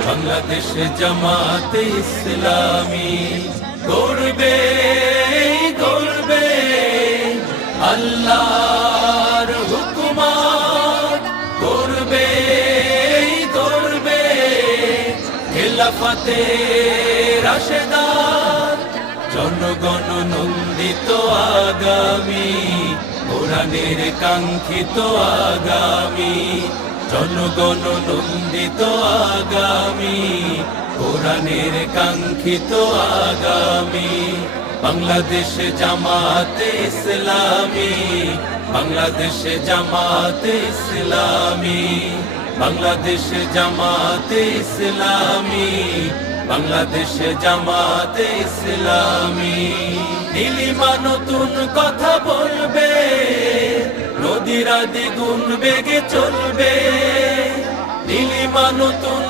বাংলাদেশ জামাতে ইসলামী গর্বে গর্বে আল্লাহর হুকুমত গর্বে গর্বে খেলাফতে রাশেদার জনগণ নন্দিত আগামী কোরআনের কাঙ্ক্ষিত আগামী জনগণ নন্দিত আগামী কোরআনের কাঙ্ক্ষিত আগামী বাংলাদেশ জামাতে ইসলামী বাংলাদেশ জামাতে ইসলামী বাংলাদেশ জামাতে ইসলামী বাংলাদেশ জামাতে ইসলামী নীলিমা নতুন কথা বলবে নদীরা দ্বিগুণ বেগে চলবে নীলিমা নতুন